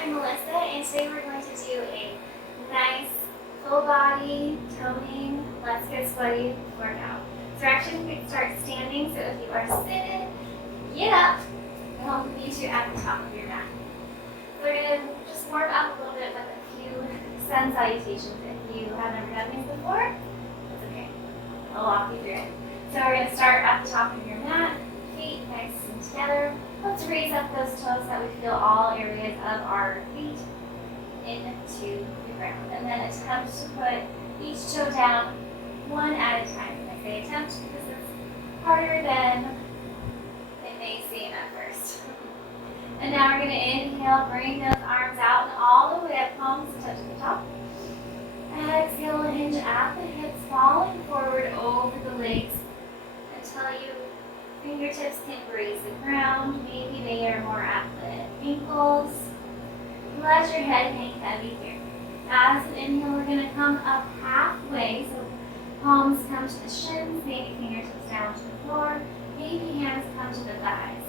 I'm Melissa, and today we're going to do a nice full body toning, let's get sweaty workout. So we're actually going to start standing, so if you are seated, get up, and we'll meet you at the top of your mat. So we're going to just warm up a little bit with a few sun salutations. If you have never done these before, that's okay. I'll walk you through it. So we're going to start at the top of your mat, feet nice and together. Let's raise up those toes so that we feel all areas of our feet into the ground. And then attempt to put each toe down one at a time. I say attempt because it's harder than it may seem at first. And now we're going to inhale, bring those arms out and all the way up, palms to touch the top. Exhale, hinge at the hips, falling forward over the legs until you fingertips can graze the ground. Maybe they are more at the ankles. Let your head hang heavy here. As an inhale, we're going to come up halfway. So palms come to the shins, maybe fingertips down to the floor, maybe hands come to the thighs.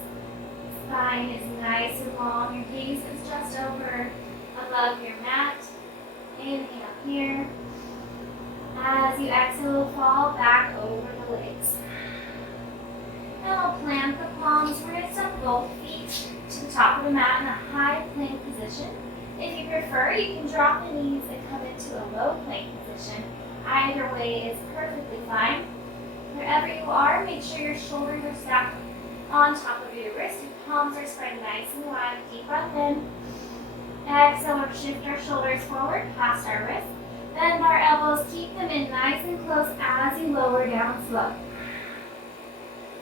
Spine is nice and long. Your gaze is just over above your mat. Inhale here. As you exhale, fall back over the legs. Now we'll plant the palms. We're going to step both feet to the top of the mat in a high plank position. If you prefer, you can drop the knees and come into a low plank position. Either way is perfectly fine. Wherever you are, make sure your shoulders are stacked on top of your wrist. Your palms are spread nice and wide. Deep breath in. Exhale, we'll shift our shoulders forward past our wrists. Bend our elbows. Keep them in nice and close as you lower down slow.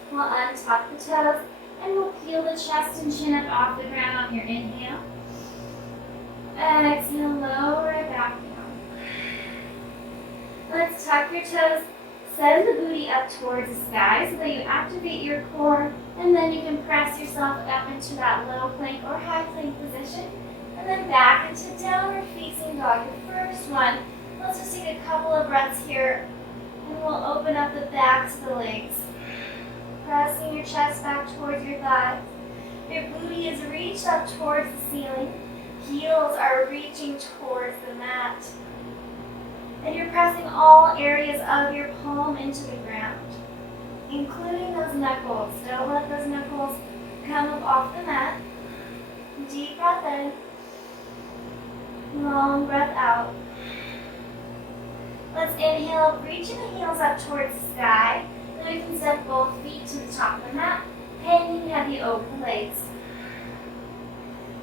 We'll untuck the toes and we'll peel the chest and chin up off the ground on your inhale. Exhale, lower it back down. Let's tuck your toes, send the booty up towards the sky so that you activate your core, and then you can press yourself up into that low plank or high plank position, and then back into downward facing dog, your first one. Let's just take a couple of breaths here, and we'll open up the backs of the legs. Pressing your chest back towards your thighs. Your booty is reached up towards the ceiling. Heels are reaching towards the mat. And you're pressing all areas of your palm into the ground, including those knuckles. Don't let those knuckles come up off the mat. Deep breath in. Long breath out. Let's inhale, reaching the heels up towards the sky. Then we can step both feet to the top of the mat, hanging heavy over the legs.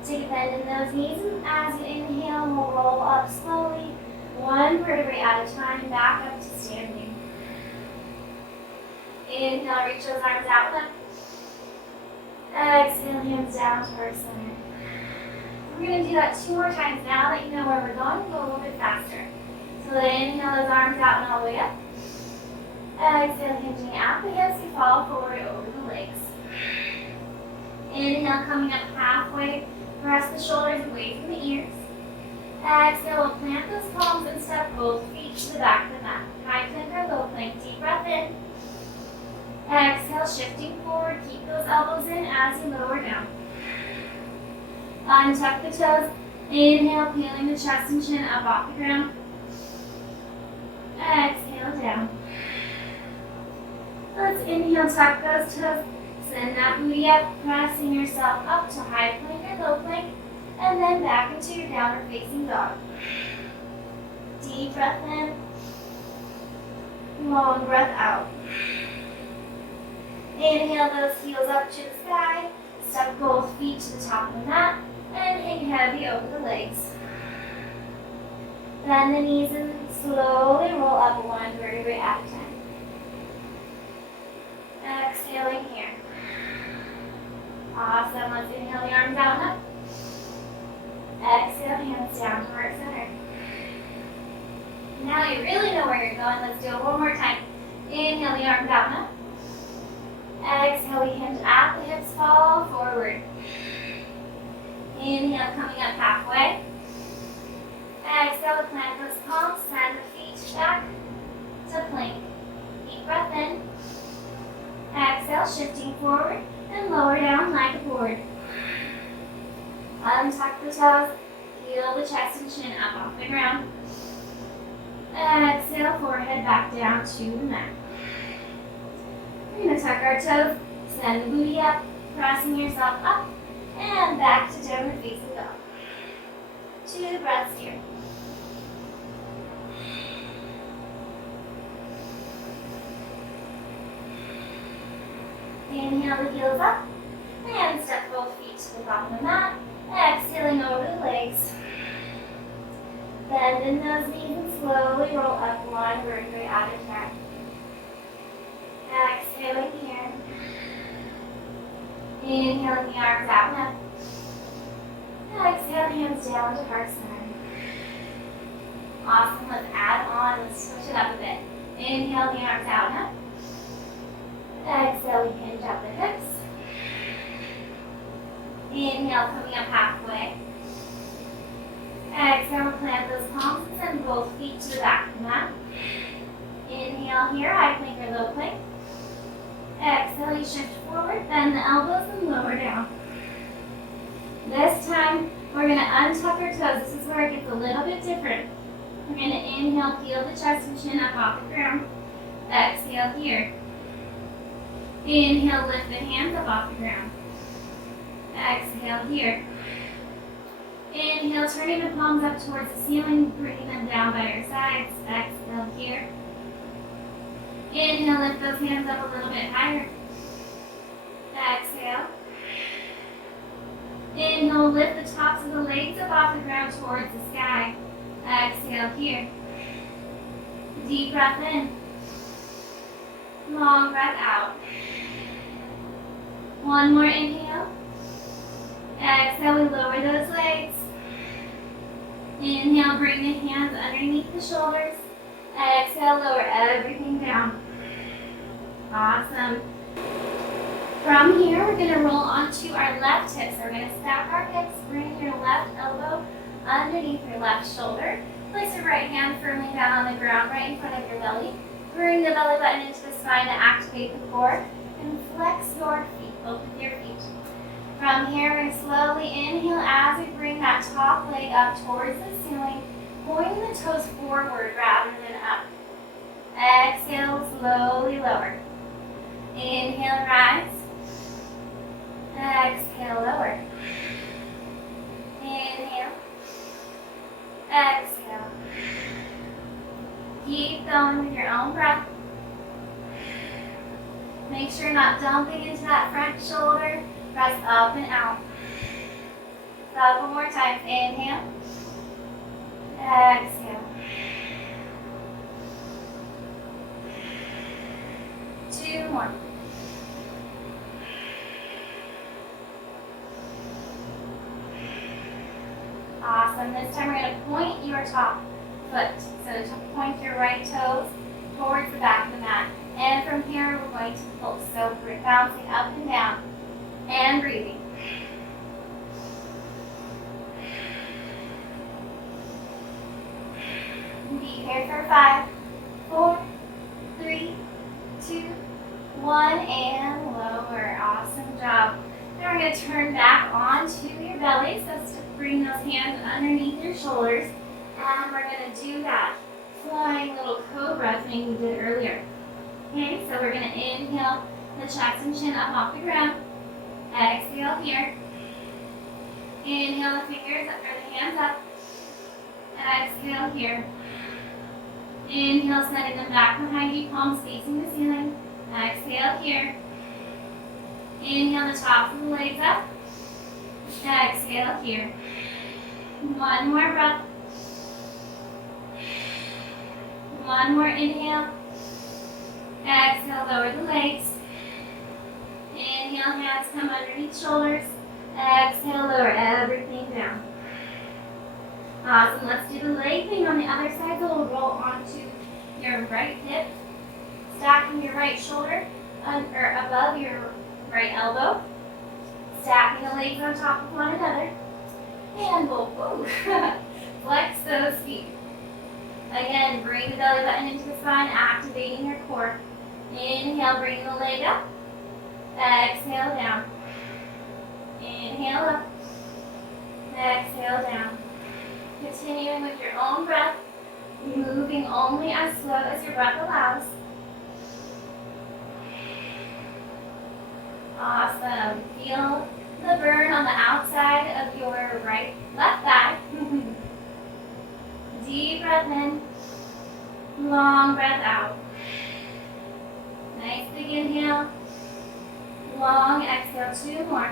Take a bend in those knees, and as you inhale, we'll roll up slowly, one vertebrae at a time, back up to standing. Inhale, reach those arms out and up. Exhale, hands down towards center. We're going to do that 2 more times now that you know where we're going. Go a little bit faster. So inhale those arms out and all the way up. Exhale, hinging at the hips, you fall forward over the legs. Inhale, coming up halfway, press the shoulders away from the ears. Exhale, we'll plant those palms and step both feet to the back of the mat. High plank or low plank, deep breath in. Exhale, shifting forward, keep those elbows in as you lower down. Untuck the toes. Inhale, peeling the chest and chin up off the ground. Exhale, down. Let's inhale, tuck those toes, send that booty up, pressing yourself up to high plank or low plank, and then back into your downward facing dog. Deep breath in, long breath out. Inhale those heels up to the sky, step both feet to the top of the mat, and hang heavy over the legs. Bend the knees and slowly roll up one vertebrae at a time. Exhaling here. Awesome. Let's inhale the arms out and up. Exhale, hands down to heart center. Now you really know where you're going. Let's do it one more time. Inhale the arms out and up. Exhale, we hinge at the hips, fall forward. Inhale, coming up halfway. Exhale, plant those palms, send the feet back to plank. Deep breath in. Exhale, shifting forward and lower down like a board. Untuck the toes. Heel the chest and chin up off the ground. Exhale, forehead back down to the mat. We're going to tuck our toes, send the booty up, pressing yourself up, and back to downward facing dog. 2 breaths here. Inhale the heels up, and step both feet to the bottom of the mat. Exhaling over the legs. Bend in those knees and slowly roll up one vertebrae at a time. Exhaling here. Inhaling the arms out and up. Exhale, hands down to heart center. Awesome. Let's add on. Let's switch it up a bit. Inhale the arms out and up. Exhale, we hinge up the hips. Inhale, coming up halfway. Exhale, plant those palms and send both feet to the back of the mat. Inhale here, high plank or low plank. Exhale, you shift forward, bend the elbows and lower down. This time, we're going to untuck our toes. This is where it gets a little bit different. We're going to inhale, peel the chest and chin up off the ground. Exhale here. Inhale, lift the hands up off the ground. Exhale here. Inhale, turning the palms up towards the ceiling, bringing them down by your sides. Exhale here. Inhale, lift those hands up a little bit higher. Exhale. Inhale, lift the tops of the legs up off the ground towards the sky. Exhale here. Deep breath in. Long breath out. One more inhale. Exhale, we lower those legs. Inhale, bring the hands underneath the shoulders. Exhale, lower everything down. Awesome. From here, we're going to roll onto our left hip. So we're going to stack our hips, bring your left elbow underneath your left shoulder. Place your right hand firmly down on the ground right in front of your belly. Bring the belly button into the spine to activate the core. And flex your feet, both of your feet. From here, we're going to slowly inhale as we bring that top leg up towards the ceiling, pointing the toes forward rather than up. Exhale, slowly lower. Inhale, rise. Exhale, lower. Inhale. Exhale. Keep going with your own breath. Make sure you're not dumping into that front shoulder. Press up and out. So one more time. Inhale. Exhale. 2 more. Awesome. This time we're going to point your top foot. So to point your right toes towards the back of the mat. And from here we're going to pulse. So we're bouncing up and down and breathing. Be here for 5, 4, 3, 2, 1, and lower. Awesome job. Now we're going to turn back onto your belly. So bring those hands underneath your shoulders. And we're going to do that flying little cobra thing we did earlier. Okay, so we're going to inhale the chest and chin up off the ground. Exhale here. Inhale the fingers or the hands up. Exhale here. Inhale, sending them back behind you, palms facing the ceiling. Exhale here. Inhale the tops of the legs up. Exhale here. One more breath. One more inhale. Exhale, lower the legs. Inhale, hands come underneath shoulders. Exhale, lower everything down. Awesome. Let's do the leg thing on the other side. So we'll roll onto your right hip, stacking your right shoulder above your right elbow, stacking the legs on top of one another, and we'll flex those feet. Again, bring the belly button into the spine, activating your core. Inhale, bring the leg up. Exhale, down. Inhale, up. Exhale down. Continuing with your own breath, moving only as slow as your breath allows. Awesome. Feel the burn on the outside of your left thigh. Deep breath in, long breath out. Nice big inhale, long exhale, 2 more.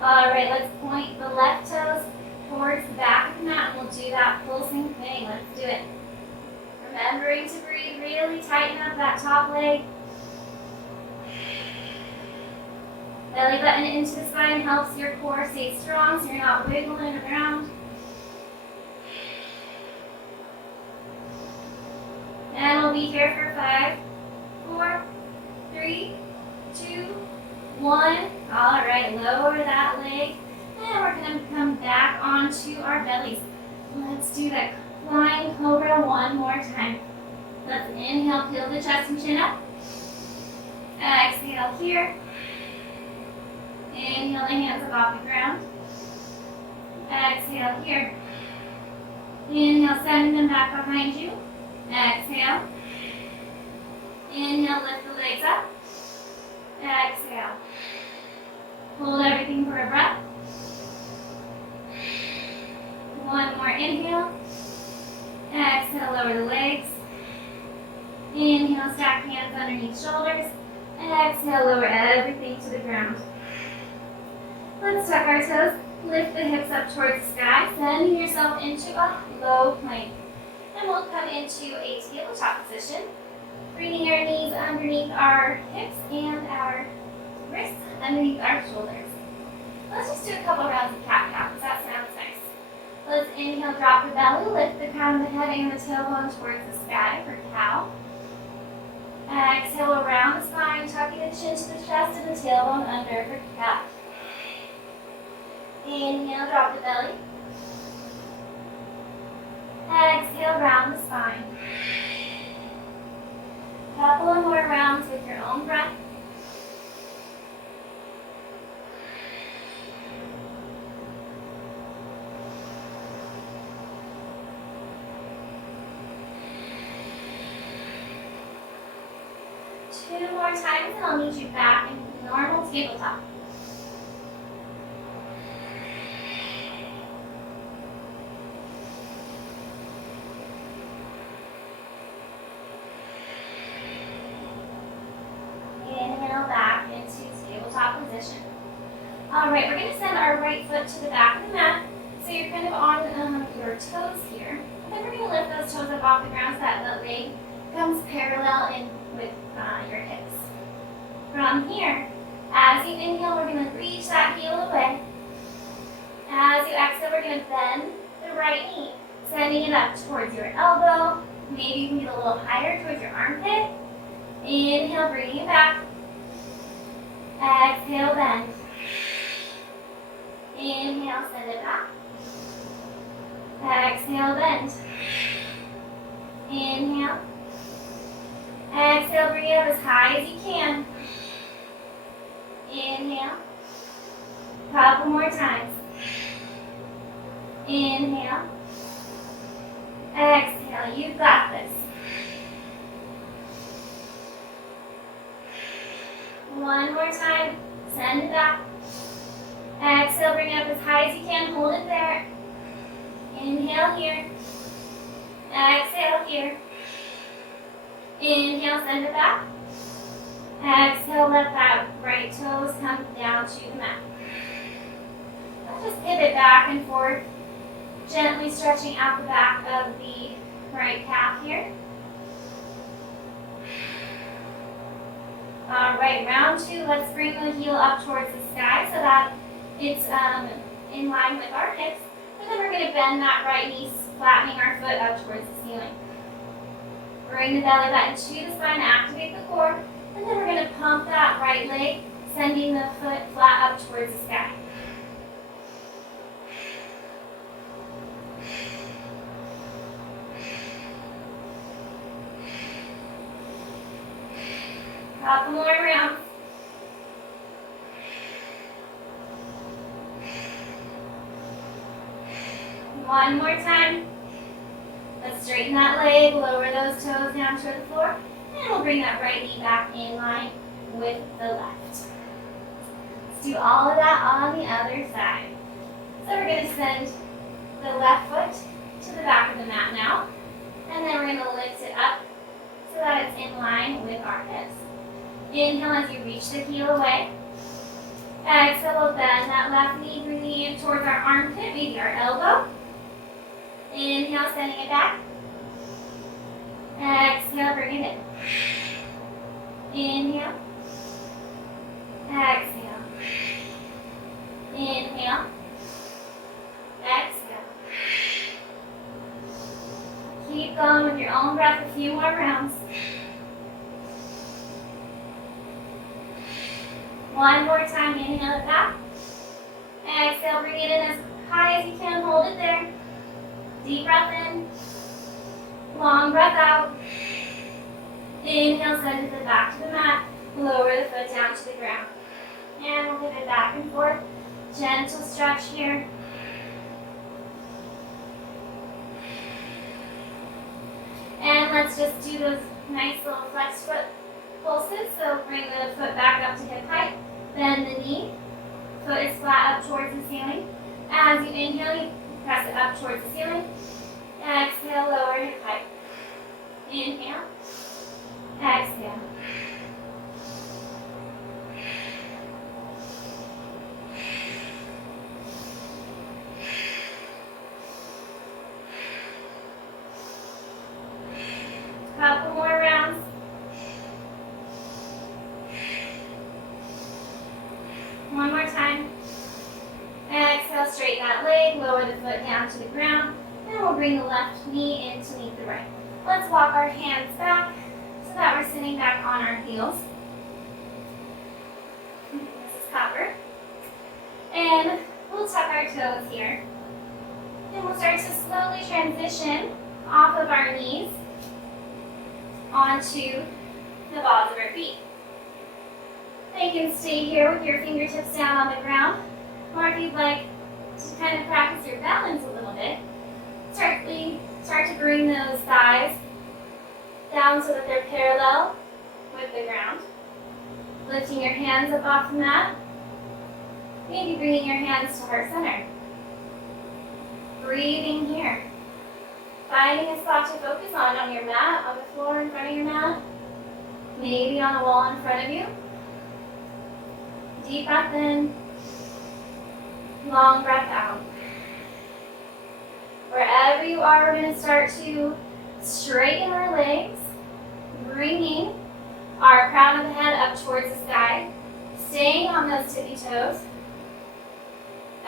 All right, let's point the left toes towards the back of the mat, and we'll do that pulsing thing. Let's do it. Remembering to breathe, really tighten up that top leg. Belly button into the spine helps your core stay strong so you're not wiggling around. And we'll be here for 5, 4, 3, 2, 1. All right, lower that leg. And we're going to come back onto our bellies. Let's do that flying cobra one more time. Let's inhale, peel the chest and chin up. Exhale here. Inhale the hands up off the ground. Exhale here. Inhale, send them back behind you. Exhale. Inhale, lift the legs up. Exhale. Hold everything for a breath. One more inhale. Exhale, lower the legs. Inhale, stack hands underneath shoulders. Exhale, lower everything to the ground. Let's tuck our toes. Lift the hips up towards the sky, sending yourself into a low plank. And we'll come into a tabletop position, bringing our knees underneath our hips and our wrists underneath our shoulders. Let's just do a couple rounds of cat-cow, because that sounds nice. Let's inhale, drop the belly, lift the crown of the head and the tailbone towards the sky for cow. Exhale around the spine, tucking the chin to the chest and the tailbone under for cat. Inhale, drop the belly. Exhale, round the spine. Couple of more rounds with your own breath. Two more times and I'll meet you back in normal tabletop. Inhale back into tabletop position. All right, we're going to send our right foot to the back of the mat. So you're kind of on your toes here. And then we're going to lift those toes up off the ground so that the leg comes parallel in with your hips. From here, as you inhale, we're going to reach that heel away. As you exhale, we're going to bend the right knee, sending it up towards your elbow. Maybe you can get a little higher towards your armpit. Inhale, bringing it back. Exhale, bend. Inhale, send it back. Exhale, bend. Inhale. Exhale, bring it up as high as you can. Inhale. Couple more times. Inhale. Exhale, you've got this. One more time. Send it back. Exhale, bring it up as high as you can. Hold it there. Inhale here. Exhale here. Inhale, send it back. Exhale, let that right toes come down to the mat. Let's just pivot back and forth, gently stretching out the back of the right calf here. All right, round 2, let's bring the heel up towards the sky so that it's in line with our hips. And then we're going to bend that right knee, flattening our foot up towards the ceiling. Bring the belly button to the spine, activate the core, and then we're going to pump that right leg, sending the foot flat up towards the sky. Couple more rounds. One more time. Let's straighten that leg, lower those toes down to the floor, and we'll bring that right knee back in line with the left. Let's do all of that on the other side. So we're going to send the left foot to the back of the mat now, and then we're going to lift it up so that it's in line with our hips. Inhale as you reach the heel away. Exhale, we'll bend that left knee, bringing it towards our armpit, maybe our elbow. Inhale, sending it back. Exhale, bring it in. Inhale. Exhale. Inhale. Exhale. Keep going with your own breath a few more rounds. One more time, inhale it back. Exhale, bring it in as high as you can, hold it there. Deep breath in, long breath out. Inhale, send it back to the mat. Lower the foot down to the ground. And we'll pivot back and forth. Gentle stretch here. And let's just do those nice little flex foot pulses. So bring the foot back up to hip height. Bend the knee. Foot is flat up towards the ceiling. As you inhale, you press it up towards the ceiling. Exhale, lower hip height. Inhale. Exhale. Couple more rounds. One more time. Exhale, straighten that leg, lower the foot down to the ground, and we'll bring the left knee in to meet the right. Let's walk our hands back so that we're sitting back on our heels. This is copper. And we'll tuck our toes here. And we'll start to slowly transition off of our knees onto the balls of our feet. You can stay here with your fingertips down on the ground, or if you'd like to kind of practice your balance a little bit, start to bring those thighs down so that they're parallel with the ground. Lifting your hands up off the mat, maybe bringing your hands to heart center. Breathing here. Finding a spot to focus on your mat, on the floor in front of your mat, maybe on a wall in front of you. Deep breath in, long breath out. Wherever you are, we're going to start to straighten our legs, bringing our crown of the head up towards the sky, staying on those tippy toes.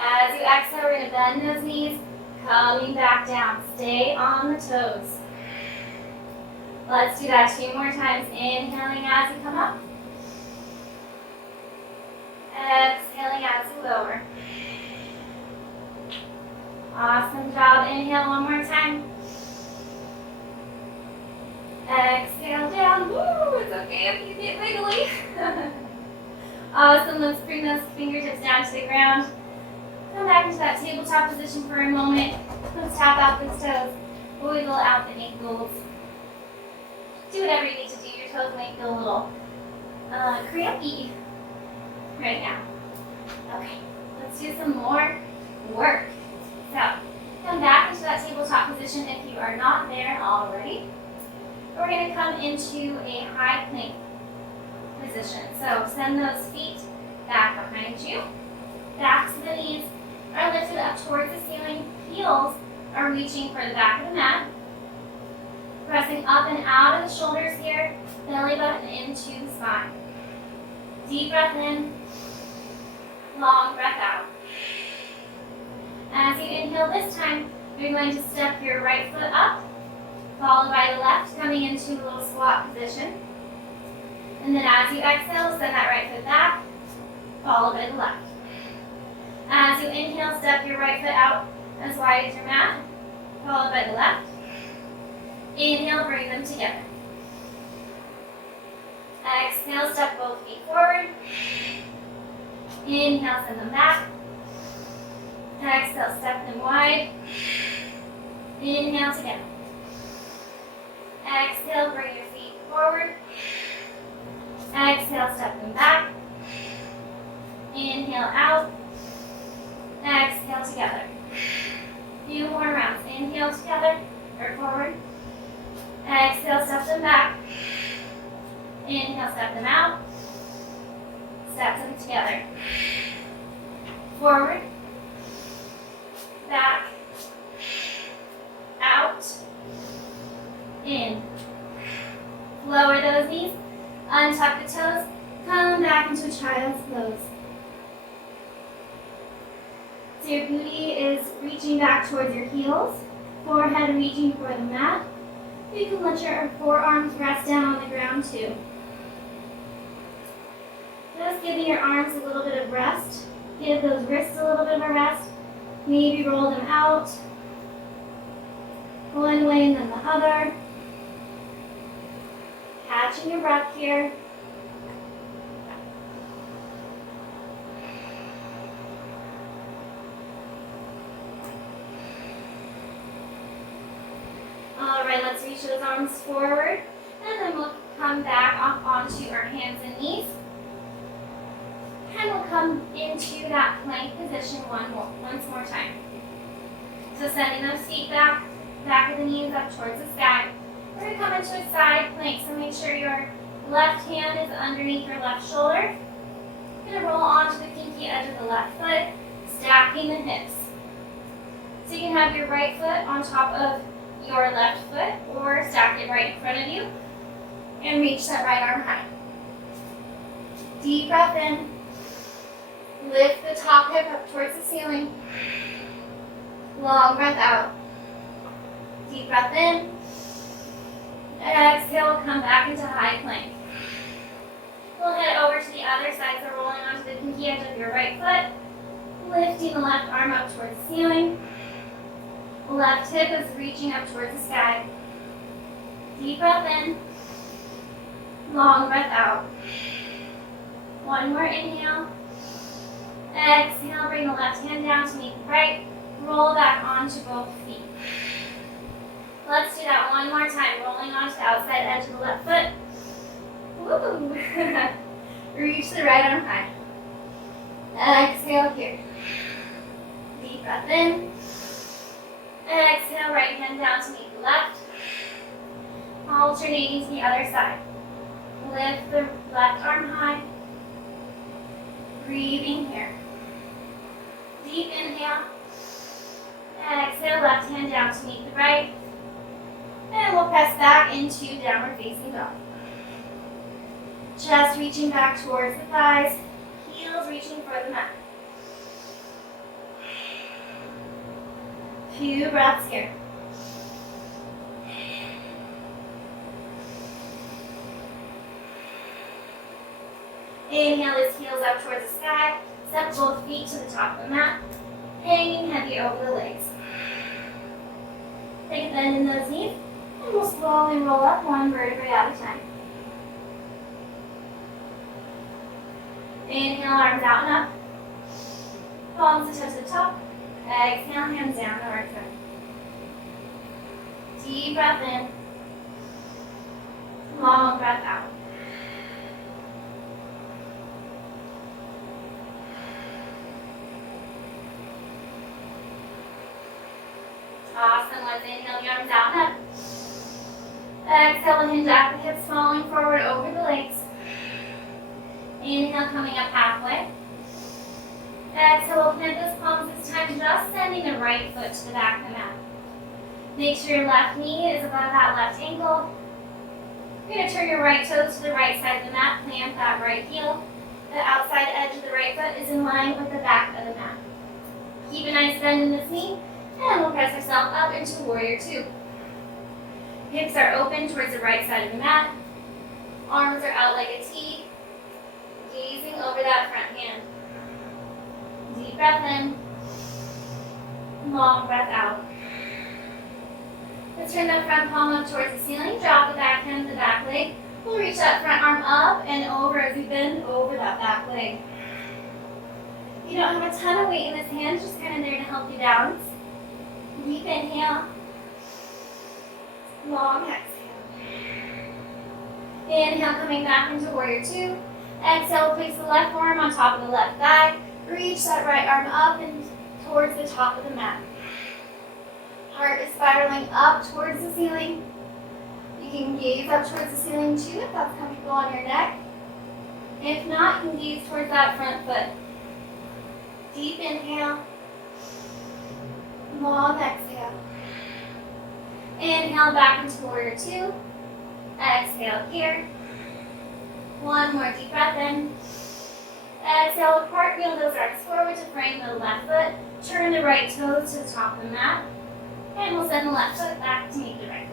As you exhale, we're going to bend those knees, coming back down. Stay on the toes. Let's do that 2 more times. Inhaling as you come up. Exhaling as you lower. Awesome job. Inhale one more time. Exhale down. Woo! It's okay if you get wiggly. Awesome. Let's bring those fingertips down to the ground. Come back into that tabletop position for a moment. Let's tap out those toes. Wiggle out the ankles. Do whatever you need to do. Your toes may feel a little crampy right now. Okay, let's do some more work. So, come back into that tabletop position if you are not there already. We're going to come into a high plank position. So, send those feet back behind you. Backs of the knees are lifted up towards the ceiling. Heels are reaching for the back of the mat. Pressing up and out of the shoulders here. Belly button into the spine. Deep breath in. Long breath out. As you inhale this time, you're going to step your right foot up, followed by the left, coming into a little squat position. And then as you exhale, send that right foot back, followed by the left. As you inhale, step your right foot out as wide as your mat, followed by the left. Inhale, bring them together. Exhale, step both feet forward. Inhale, send them back. Exhale, step them wide. Inhale together. Exhale, bring your feet forward. Exhale, step them back. Inhale out. Exhale together. Few more rounds. Inhale together or forward. Exhale, step them back. Inhale, step them out. Step them together. Forward. Back. Out. In. Lower those knees. Untuck the toes. Come back into child's pose. So your booty is reaching back towards your heels. Forehead reaching for the mat. You can let your forearms rest down on the ground too. Just giving your arms a little bit of rest. Give those wrists a little bit of a rest. Maybe roll them out. One way and then the other. Catching your breath here. All right, let's reach those arms forward. And then we'll come back up onto our hands and knees. And we'll come into that plank position once more time. So sending those feet back of the knees up towards the sky. We're going to come into a side plank, so make sure your left hand is underneath your left shoulder. You're going to roll onto the pinky edge of the left foot, stacking the hips. So you can have your right foot on top of your left foot, or stack it right in front of you, and reach that right arm high. Deep breath in. Lift the top hip up towards the ceiling. Long breath out. Deep breath in. Exhale, come back into high plank. We'll head over to the other side, so rolling onto the pinky edge of your right foot. Lifting the left arm up towards the ceiling. Left hip is reaching up towards the sky. Deep breath in. Long breath out. One more inhale. Exhale, bring the left hand down to meet the right. Roll back onto both feet. Let's do that one more time. Rolling onto the outside edge of the left foot. Woo! Reach the right arm high. Exhale here. Deep breath in. Exhale, right hand down to meet the left. Alternating to the other side. Lift the left arm high. Breathing here. Deep inhale. Exhale, left hand down to meet the right. And we'll press back into downward facing dog. Chest reaching back towards the thighs. Heels reaching for the mat. Few breaths here. Inhale is heels up towards the sky. Step both feet to the top of the mat. Hanging heavy over the legs. Take a bend in those knees. And we'll slowly roll up one vertebrae at a time. Inhale, arms out and up. Palms to touch the top. Exhale, hands down the right foot. Deep breath in. Long breath out. Awesome. Let's inhale the arms out and up. Exhale, hinge at the hips, falling forward over the legs. Inhale, coming up halfway. Exhale, we'll plant those palms this time, just sending the right foot to the back of the mat. Make sure your left knee is above that left ankle. You're going to turn your right toes to the right side of the mat, plant that right heel. The outside edge of the right foot is in line with the back of the mat. Keep a nice bend in this knee, and we'll press ourselves up into Warrior Two. Hips are open towards the right side of the mat. Arms are out like a T, gazing over that front hand. Deep breath in, long breath out. Let's turn the front palm up towards the ceiling, drop the back hand to the back leg, We'll reach that front arm up and over as you bend over that back leg. You don't have a ton of weight in this hand, just kind of there to help you balance. Deep inhale. Long exhale. Inhale, coming back into warrior two. Exhale, place the left arm on top of the left thigh. Reach that right arm up and towards the top of the mat. Heart is spiraling up towards the ceiling. You can gaze up towards the ceiling too if that's comfortable on your neck. If not, you can gaze towards that front foot. Deep inhale. Long exhale. Inhale back into warrior two. Exhale here. One more deep breath in. Exhale, cartwheel those arms forward to frame the left foot. Turn the right toes to the top of the mat. And we'll send the left foot back to meet the right.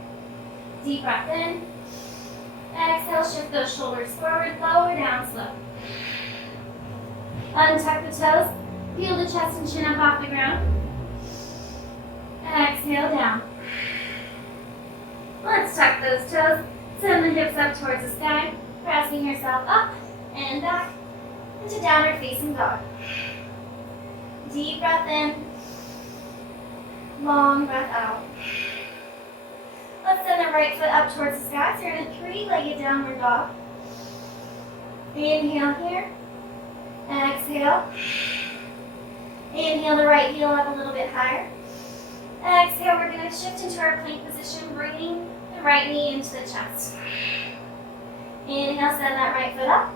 Deep breath in. Exhale, shift those shoulders forward, lower down slow. Untuck the toes. Feel the chest and chin up off the ground. Exhale down. Let's tuck those toes. Send the hips up towards the sky, pressing yourself up and back into downward facing dog. Deep breath in. Long breath out. Let's send the right foot up towards the sky. So you're in a three-legged downward dog. Inhale here. Exhale. Inhale the right heel up a little bit higher. Exhale, we're going to shift into our plank position, bringing the right knee into the chest. Inhale, send that right foot up.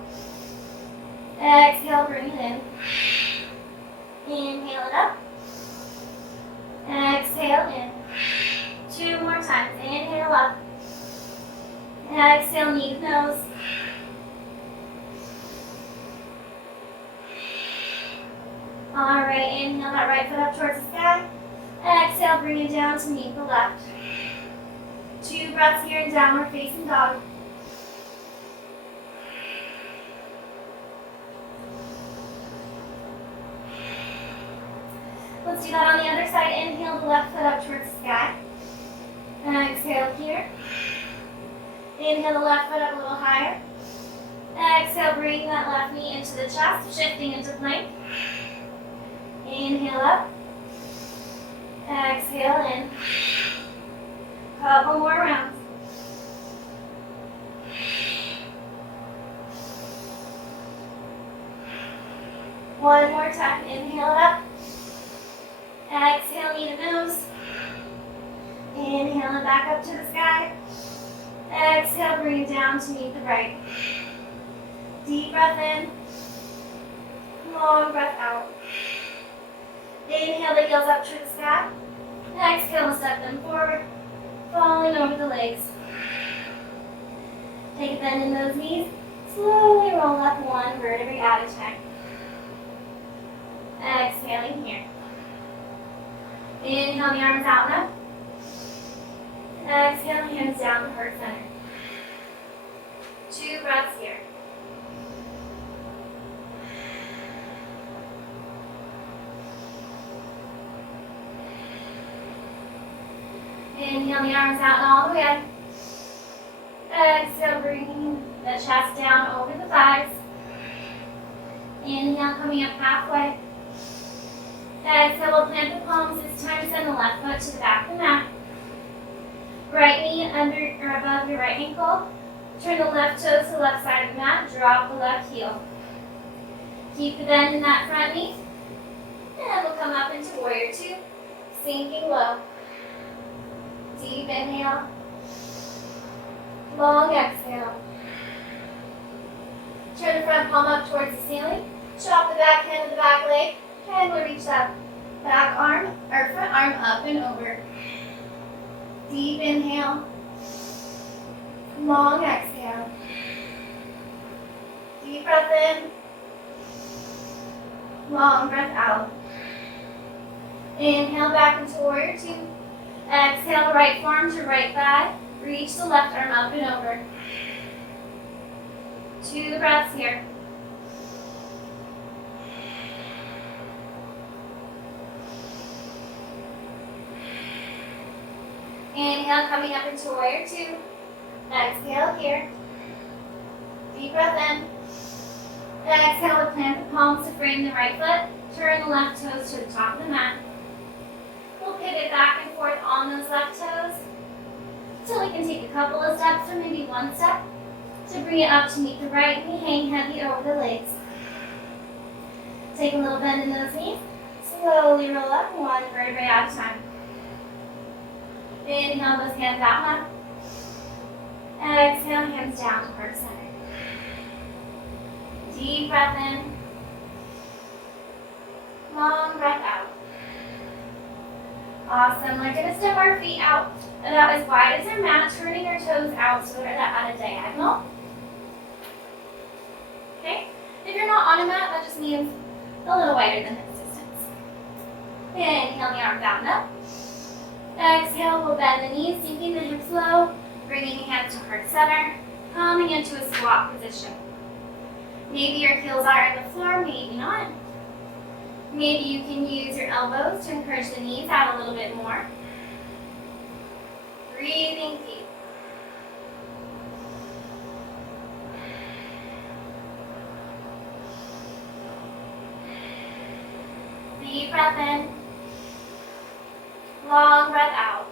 Exhale, bring it in. Inhale it up. Exhale in. Two more times. Inhale up. Exhale, knee to nose. Alright, inhale that right foot up towards the sky. Exhale, bring it down to meet the left. Two breaths here in downward facing dog. Let's do that on the other side. Inhale the left foot up towards the sky. Exhale here. Inhale the left foot up a little higher. Exhale, bring that left knee into the chest, shifting into plank. Inhale up. Exhale in. Couple more rounds. One more time. Inhale it up. Exhale, knee to nose. Inhale it back up to the sky. Exhale, bring it down to meet the right. Deep breath in. Long breath out. Inhale the heels up to the sky. Exhale, we'll step them forward, falling over the legs. Take a bend in those knees. Slowly roll up one vertebrae at a time. Exhaling here. Inhale the arms out and up. Exhale, hands down to heart center. Two breaths here. Inhale the arms out and all the way up. Exhale, bringing the chest down over the thighs. Inhale, coming up halfway. Exhale, we'll plant the palms. This time, send the left foot to the back of the mat. Right knee under or above your right ankle. Turn the left toes to the left side of the mat. Drop the left heel. Keep the bend in that front knee. And we'll come up into warrior two, sinking low. Deep inhale. Long exhale. Turn the front palm up towards the ceiling. Chop the back hand of the back leg. And we'll reach that back arm or front arm up and over. Deep inhale. Long exhale. Deep breath in. Long breath out. Inhale back into warrior two. Exhale, right forearm to right thigh. Reach the left arm up and over. Two breaths here. Inhale, coming up into warrior two. Exhale here. Deep breath in. Exhale to plant the palms to frame the right foot. Turn the left toes to the top of the mat. We'll pivot back and forth on those left toes until we can take a couple of steps or maybe one step to bring it up to meet the right knee, hang heavy over the legs. Take a little bend in those knees. Slowly roll up one vertebrae at a time. Inhale those hands out now. Exhale, hands down to heart center. Deep breath in. Long breath out. Awesome. We're going to step our feet out about as wide as our mat, turning our toes out so they're at a diagonal. Okay? If you're not on a mat, that just means a little wider than hip distance. Inhale the arms out and up. Exhale, we'll bend the knees, sinking the hips low, bringing the hands to heart center, coming into a squat position. Maybe your heels are on the floor, maybe not. Maybe you can use your elbows to encourage the knees out a little bit more. Breathing deep. Deep breath in. Long breath out.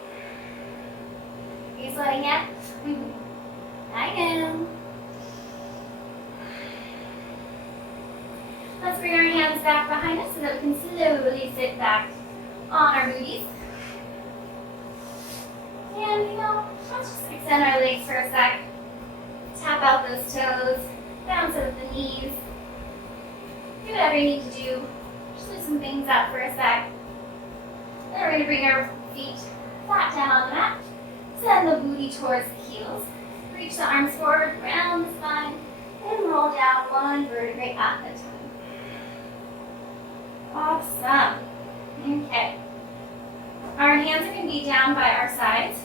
Are you sweating yet? I am. Let's bring our hands back behind us so that we can slowly sit back on our booties. And let's just extend our legs for a sec. Tap out those toes, bounce out the knees. Do whatever you need to do. Just loosen things up for a sec. Then we're going to bring our feet flat down on the mat. Send the booty towards the heels. Reach the arms forward, round the spine, and roll down one vertebrae at a time. Awesome. Okay. Our hands are going to be down by our sides,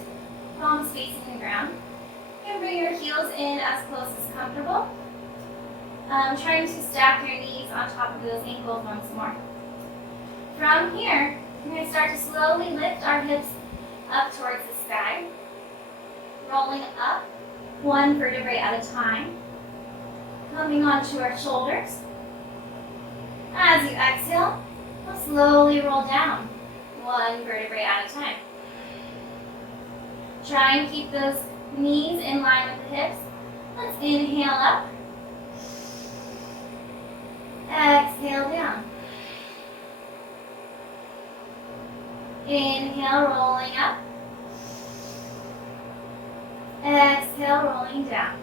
palms facing the ground. You can bring your heels in as close as comfortable. Trying to stack your knees on top of those ankles once more. From here, we're going to start to slowly lift our hips up towards the sky, rolling up one vertebrae at a time, coming onto our shoulders. As you exhale, we'll slowly roll down one vertebrae at a time. Try and keep those knees in line with the hips. Let's inhale up. Exhale down. Inhale, rolling up. Exhale, rolling down.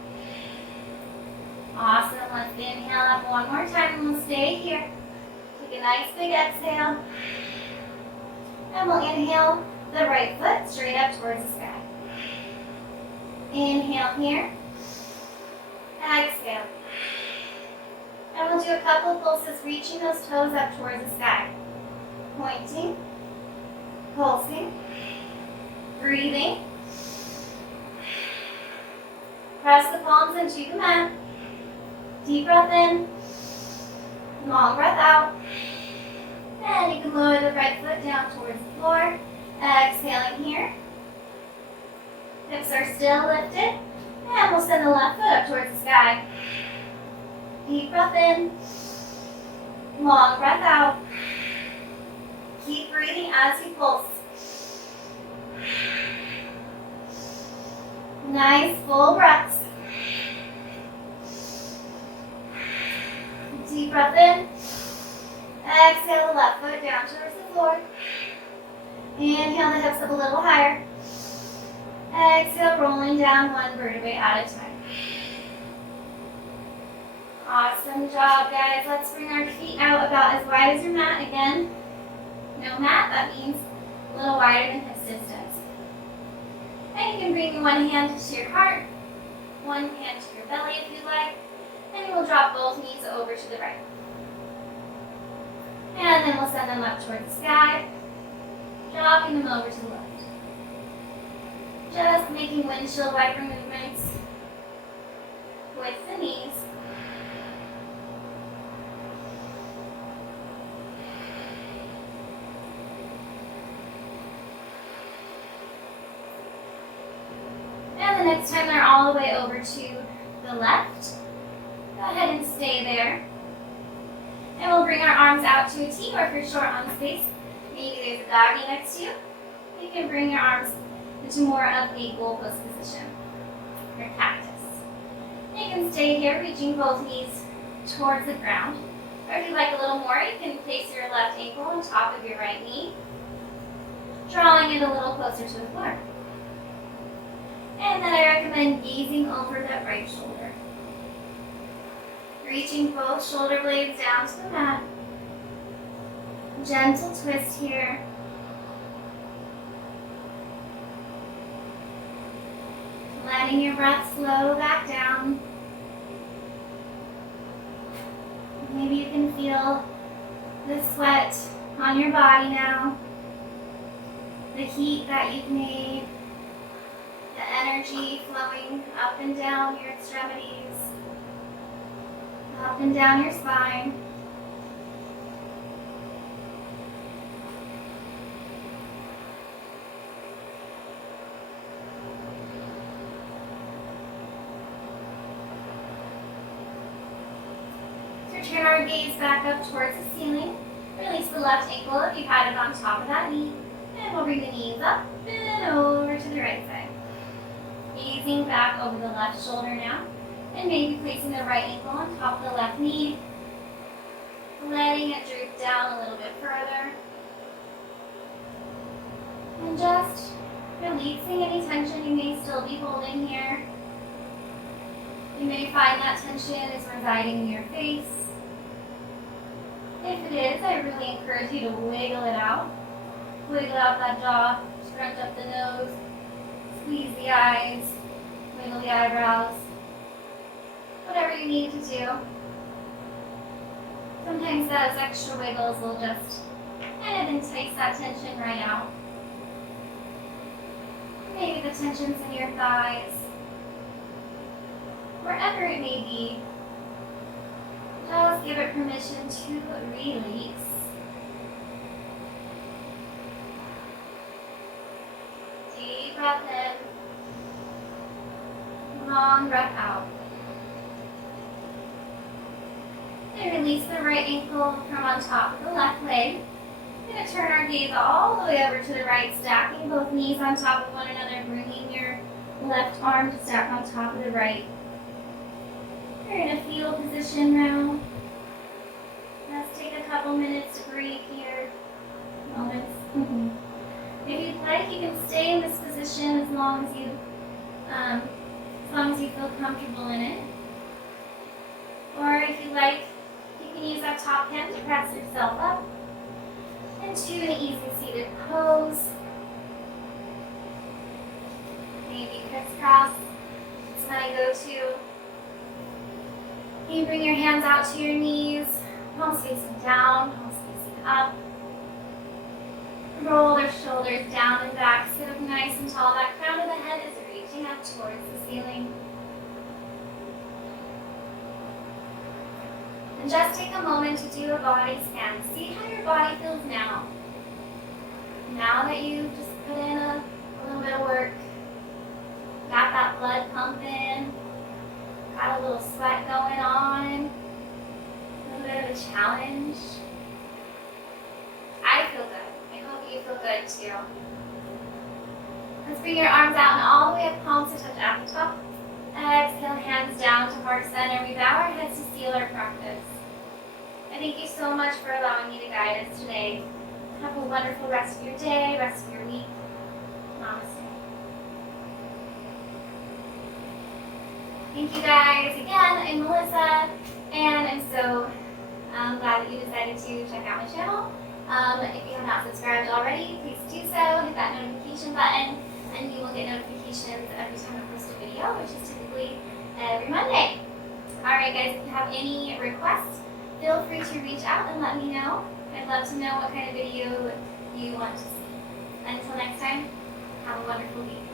Awesome. Let's inhale up one more time and we'll stay here. Take a nice big exhale. And we'll inhale the right foot straight up towards the sky. Inhale here. Exhale. And we'll do a couple of pulses, reaching those toes up towards the sky. Pointing. Pulsing. Breathing. Press the palms into the mat. Deep breath in. Long breath out. And you can lower the right foot down towards the floor. Exhaling here. Hips are still lifted. And we'll send the left foot up towards the sky. Deep breath in. Long breath out. Keep breathing as you pulse. Nice full breaths. Deep breath in. Exhale the left foot down towards the floor. Inhale the hips up a little higher. Exhale, rolling down one vertebrae at a time. Awesome job, guys. Let's bring our feet out about as wide as your mat. Again, no mat, that means a little wider than hip distance. And you can bring one hand to your heart, one hand to your belly if you'd like, and you will drop both knees over to the right. And then we'll send them up towards the sky, dropping them over to the left. Just making windshield wiper movements with the knees. And the next time they're all the way over to the left, Go ahead and stay there. And we'll bring our arms out to a T, or if you're short on space, maybe there's a doggy next to you. You can bring your arms into more of a goalpost position, or cactus. You can stay here, reaching both knees towards the ground. Or if you'd like a little more, you can place your left ankle on top of your right knee, drawing it a little closer to the floor. And then I recommend gazing over that right shoulder. Reaching both shoulder blades down to the mat. Gentle twist here. Letting your breath slow back down. Maybe you can feel the sweat on your body now. The heat that you've made. The energy flowing up and down your extremities. Up and down your spine. So turn our gaze back up towards the ceiling. Release the left ankle if you've had it on top of that knee. And we'll bring the knees up and over to the right side. Gazing back over the left shoulder now. And maybe placing the right ankle on top of the left knee. Letting it droop down a little bit further. And just releasing any tension you may still be holding here. You may find that tension is residing in your face. If it is, I really encourage you to wiggle it out. Wiggle out that jaw, scrunch up the nose, squeeze the eyes, wiggle the eyebrows. Whatever you need to do. Sometimes those extra wiggles will just kind of entice that tension right out. Maybe the tension's in your thighs. Wherever it may be, just give it permission to release. Deep breath in. Long breath out. And release the right ankle from on top of the left leg. We're going to turn our gaze all the way over to the right, stacking both knees on top of one another, bringing your left arm to stack on top of the right. You're in a fetal position now. Let's take a couple minutes to breathe here. Moments. If you'd like, you can stay in this position as long as you feel comfortable in it. Or if you'd like, you can use that top hand to press yourself up into an easy seated pose. Maybe crisscross. It's my go-to. You can bring your hands out to your knees, palms facing down, palms facing up. Roll their shoulders down and back. Sit up nice and tall. That crown of the head is reaching up towards the ceiling. And just take a moment to do a body scan. See how your body feels now. Now that you've just put in a little bit of work, got that blood pumping, got a little sweat going on, a little bit of a challenge. I feel good. I hope you feel good too. Let's bring your arms out and all the way up, palms to touch at the top. Exhale, hands down to heart center. We bow our heads to seal our practice. I thank you so much for allowing me to guide us today. Have a wonderful rest of your day, rest of your week. Namaste. Thank you guys again. I'm Melissa, and I'm so glad that you decided to check out my channel. If you have not subscribed already, please do so. Hit that notification button, and you will get notifications every time I post a video, which is typically every Monday. Alright guys, if you have any requests, feel free to reach out and let me know. I'd love to know what kind of video you want to see. Until next time, have a wonderful week.